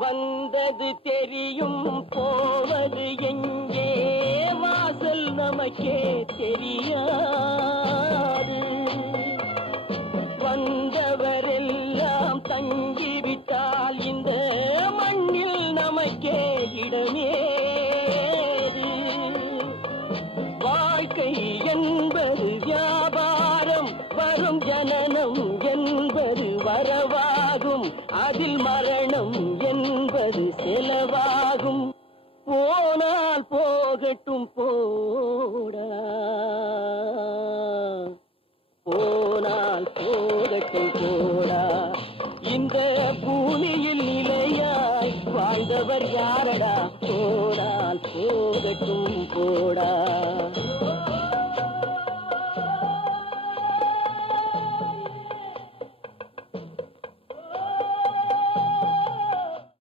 வந்தது தெரியும் போவது எங்கே வாசல் நமக்கே தெரியாது. வந்தவரெல்லாம் தங்கிவிட்டால் இந்த மண்ணில் நமக்கே இடமேது. வாழ்க்கை என்பது வியாபாரம், வரும் ஜனனம் என்பது வரவாகும், அதில் மரணம் என்பது செலவாகும். போனால் போகட்டும் போடா, போனால் போகட்டும் போடா. இந்த பூமியில் நிலையாய் வாழ்ந்தவர் யாரடா? போனால் போகட்டும் போடா.